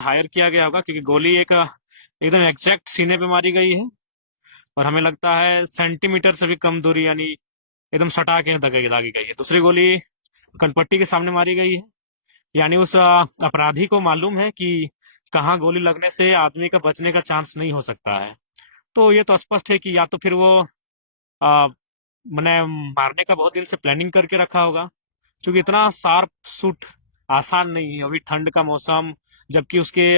Higher किया गया होगा, क्योंकि गोली एक एकदम एग्जैक्ट सीने पे मारी गई है और हमें लगता है सेंटीमीटर से भी कम दूरी, यानी एकदम सटा के दागी गई है। दूसरी गोली कनपट्टी के सामने मारी गई है, यानी उस अपराधी को मालूम है कि कहाँ गोली लगने से आदमी का बचने का चांस नहीं हो सकता है। तो ये तो स्पष्ट है कि या तो फिर वो आ, मैंने मारने का बहुत दिन से प्लानिंग करके रखा होगा, क्योंकि इतना शार्प शूट आसान नहीं है। अभी ठंड का मौसम, जबकि उसके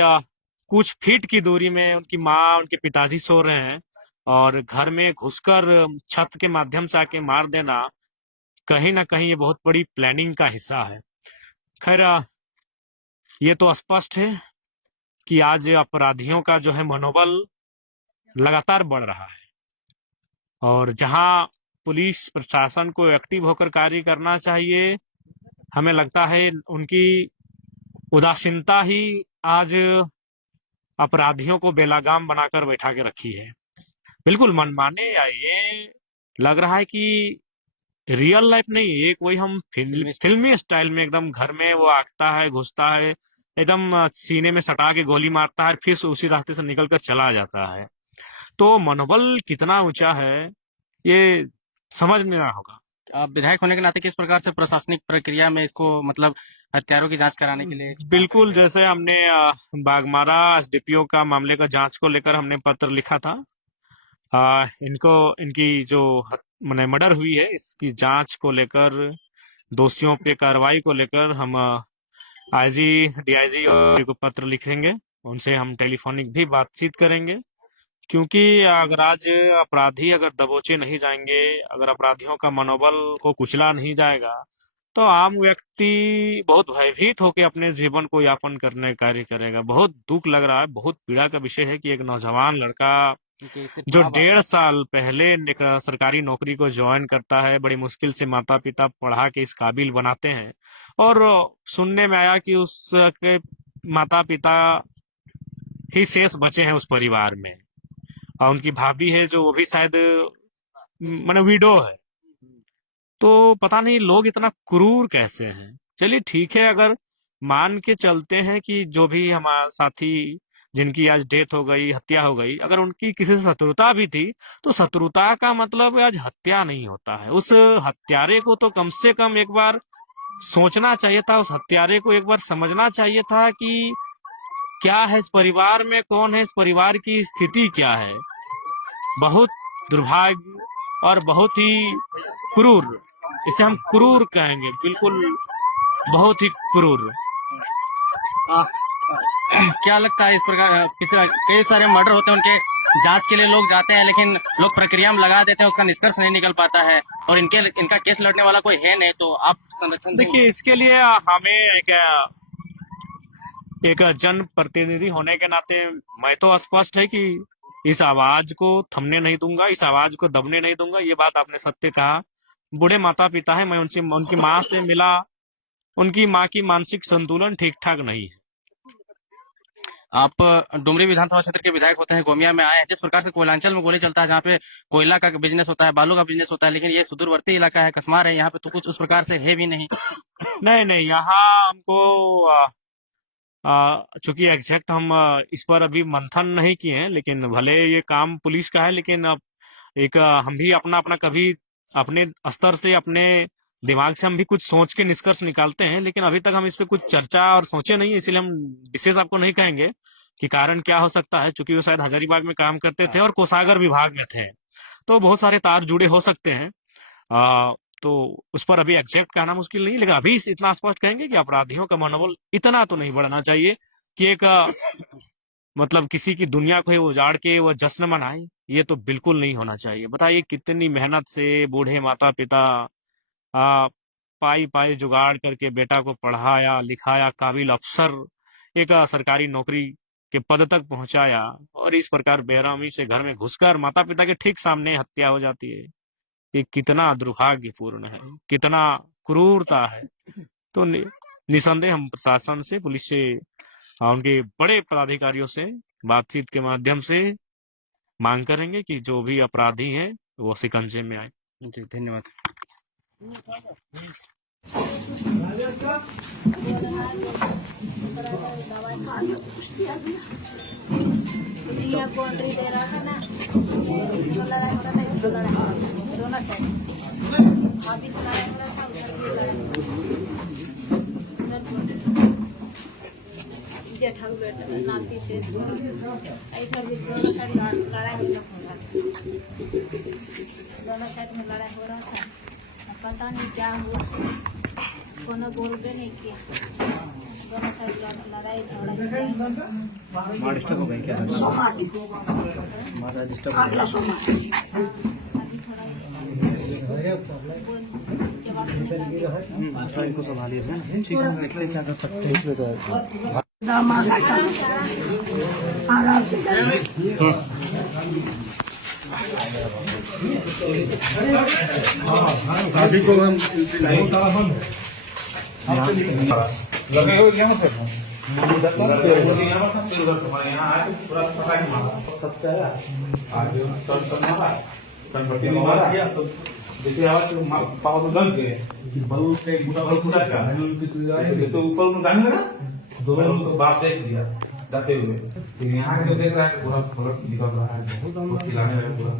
कुछ फीट की दूरी में उनकी माँ उनके पिताजी सो रहे हैं, और घर में घुसकर छत के माध्यम से आके मार देना कहीं ना कहीं ये बहुत बड़ी प्लानिंग का हिस्सा है। खैर, ये तो स्पष्ट है कि आज अपराधियों का जो है मनोबल लगातार बढ़ रहा है, और जहां पुलिस प्रशासन को एक्टिव होकर कार्य करना चाहिए, हमें लगता है उनकी उदासीनता ही आज अपराधियों को बेलगाम बनाकर बैठा के रखी है। बिल्कुल मनमाने, या ये लग रहा है कि रियल लाइफ नहीं, एक वही हम फिल्मी स्टाइल में एकदम घर में वो आगता है, घुसता है, एकदम सीने में सटा के गोली मारता है, फिर उसी रास्ते से निकल कर चला जाता है। तो मनोबल कितना ऊंचा है ये समझना होगा। आप विधायक होने के नाते किस प्रकार से प्रशासनिक प्रक्रिया में इसको मतलब हत्यारों की जांच कराने के लिए काम बिल्कुल, करेंगे? जैसे हमने बागमारा एसडीपीओ का मामले का जांच को लेकर हमने पत्र लिखा था। इनको इनकी जो मैंने मर्डर हुई है, इसकी जांच को लेकर, दोषियों पे कार्रवाई को लेकर हम आईजी डीआईजी को पत्र लिखेंगे। उनसे हम टेलीफोनिक भी बातचीत करेंगे, क्योंकि अगर आज अपराधी अगर दबोचे नहीं जाएंगे, अगर अपराधियों का मनोबल को कुचला नहीं जाएगा, तो आम व्यक्ति बहुत भयभीत होकर अपने जीवन को यापन करने का कार्य करेगा। बहुत दुख लग रहा है, बहुत पीड़ा का विषय है कि एक नौजवान लड़का क्योंकि इससे जो जुड़ाव 1.5 साल पहले एक सरकारी नौकरी को ज्वाइन करता है, बड़ी मुश्किल से माता पिता पढ़ा के इस काबिल बनाते हैं, और सुनने में आया कि उसके माता पिता ही शेष बचे हैं उस परिवार में, और उनकी भाभी है जो वो भी शायद माने विडो है। तो पता नहीं लोग इतना क्रूर कैसे हैं। चलिए ठीक है, अगर मान के चलते हैं कि जो भी हमारा साथी जिनकी आज डेथ हो गई, हत्या हो गई, अगर उनकी किसी से शत्रुता भी थी, तो शत्रुता का मतलब आज हत्या नहीं होता है। उस हत्यारे को तो कम से कम एक बार सोचना चाहिए था, उस हत्यारे को एक बार समझना चाहिए था कि क्या है इस परिवार में, कौन है इस परिवार की स्थिति क्या है। बहुत दुर्भाग्य और बहुत ही क्रूर, इसे हम क्रूर कहेंगे, बिल्कुल बहुत ही क्रूर। आ, क्या लगता है इस प्रकार कई सारे मर्डर होते हैं, उनके जांच के लिए लोग जाते हैं, लेकिन लोग प्रक्रिया में लगा देते हैं, उसका निष्कर्ष नहीं निकल पाता है, और इनका केस लड़ने वाला कोई है नहीं, तो आप संरक्षण देंगे? देखिए, इसके लिए हमें एक जन प्रतिनिधि होने के नाते मैं तो स्पष्ट है कि इस आवाज को थमने नहीं दूंगा, इस आवाज को दबने नहीं दूंगा। ये बात आपने सत्य कहा। बूढ़े माता पिता है, मैं उनसे उनकी माँ से मिला, उनकी माँ की मानसिक संतुलन ठीक ठाक नहीं है। आप डुमरी विधानसभा क्षेत्र के विधायक होते हैं, गोमिया में आए हैं। जिस प्रकार से कोयलांचल में गोली चलता है, जहाँ पे कोयला का बिजनेस होता है, बालू का बिजनेस होता है, लेकिन ये सुदूरवर्ती इलाका है, कसमार है, यहाँ पे तो कुछ उस प्रकार से है भी नहीं। नहीं नहीं, यहाँ हमको चूंकि एग्जैक्ट हम इस पर अभी मंथन नहीं किए हैं, लेकिन भले ये काम पुलिस का है, लेकिन अब एक हम भी अपना अपना कभी अपने स्तर से, अपने दिमाग से हम भी कुछ सोच के निष्कर्ष निकालते हैं, लेकिन अभी तक हम इस पे कुछ चर्चा और सोचे नहीं, इसलिए हम विशेष आपको नहीं कहेंगे कि कारण क्या हो सकता है, क्योंकि वो शायद हजारीबाग में काम करते थे और कोषागार विभाग में थे, तो बहुत सारे तार जुड़े हो सकते हैं। तो उस पर अभी एग्जैक्ट कहना मुश्किल नहीं, लेकिन अभी इतना स्पष्ट कहेंगे कि अपराधियों का मनोबल इतना तो नहीं बढ़ना चाहिए कि एक मतलब किसी की दुनिया को ही उजाड़ के वो जश्न मनाए। ये तो बिल्कुल नहीं होना चाहिए। बताइए कितनी मेहनत से बूढ़े माता पिता आ, पाई पाई जुगाड़ करके बेटा को पढ़ाया लिखाया, काबिल अफसर एक सरकारी नौकरी के पद तक पहुंचाया, और इस प्रकार बेरहमी से घर में घुसकर माता पिता के ठीक सामने हत्या हो जाती है। ये कितना दुर्भाग्यपूर्ण है, कितना क्रूरता है। तो निसंदेह हम प्रशासन से, पुलिस से, उनके बड़े पदाधिकारियों से बातचीत के माध्यम से मांग करेंगे कि जो भी अपराधी है वो शिकंजे में आए। जी, धन्यवाद। ये बाउंड्री दे रहा था ना, इसको लड़ाई हो रहा था, इसको लड़ाई हो रहा था, दोनों साइड अभी से लड़ाई हो रहा था, उधर भी लड़ाई हो रहा था। जेठा बेटा नाती से इधर भी दोनों साइड लड़ाई हो रहा था, दोनों साइड में लड़ाई हो रहा था। पता नहीं क्या हुआ, कोनो बोलते नहीं किया, दोनों साइड लड़ाई झगड़ा मार डिस्टर्ब हो गई क्या? मारा डिस्टर्ब हो गया। अच्छा इनको संभालिए ना, ठीक है, देखते क्या कर सकते हैं इसमें। तो आराम से शादी को हम लगे हो यहाँ से गणपति ने मारा किया तो जैसे आवाज पावर जल गए बल से बुरा बल फूटा क्या जैसे ऊपर में गाने लगा दोनों से बाप देख लिया जाते हुए, लेकिन यहाँ के जो देख रहा है पूरा फलक निकल रहा है, बहुत खिलाने में पूरा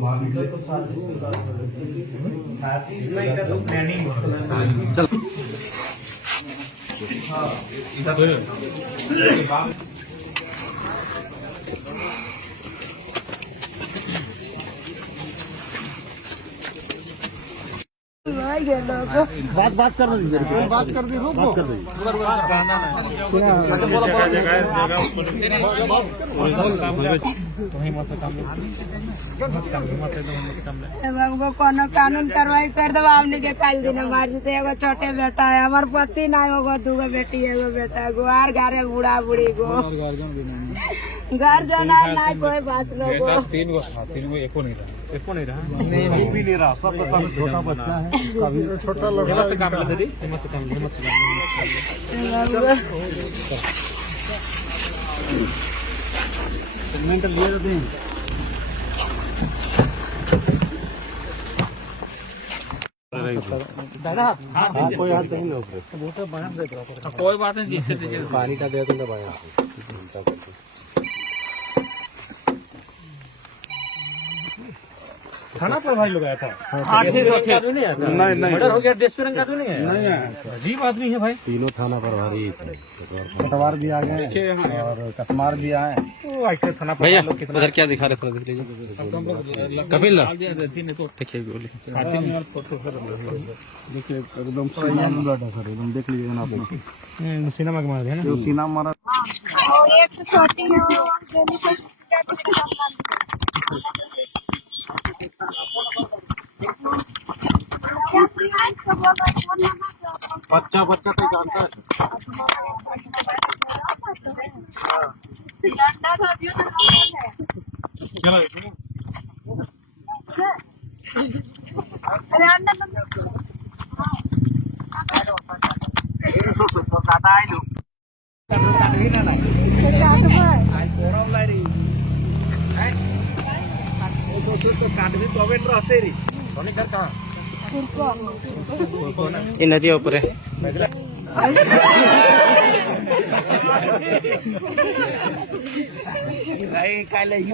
बाहर निकले तो साथ ही इसमें का तो प्लानिंग बात कर दीजिए, बात कर दी, बात कर दीजिए। हमको कोनो कानून कार्रवाई कर दो, हमने के कल दिन मार देते। एगो छोटे बेटा है, हमार पति ना होगा, दूगो बेटी एगो बेटा गो, आर घरे बूढ़ा बूढ़ी गो, घर जाना ना कोई बात लोगो। तीन गो एको नहीं रहा, नहीं भी नहीं रहा, सब छोटा बच्चा है, छोटा लड़का से काम ले दीदी, हिम्मत से काम ले, हिम्मत से सेगमेंट लिए तो नहीं। दादा कोई हाथ नहीं लो, कोई बात नहीं, जिससे दीजिए पानी का दे दूंगा भाई। थाना पर भाई लोग आया था, नहीं मर्डर हो गया, डेस्परेंट आदमी नहीं है, नहीं है, अजीब आदमी है भाई। तीनों थाना प्रभारी, पटवार भी आ गए और कसमार भी आए। थाना भैया उधर क्या दिखा रहे, थोड़ा देख लीजिए। कपिल देखिए गोली, देखिए एकदम सीना में बैठा सर, एकदम देख लीजिए ना आप, सिनेमा के मार दिया ना, जो सीना मारा। एक छोटी बच्चा बच्चा तो जानता है। ये नदी ऊपर है। काले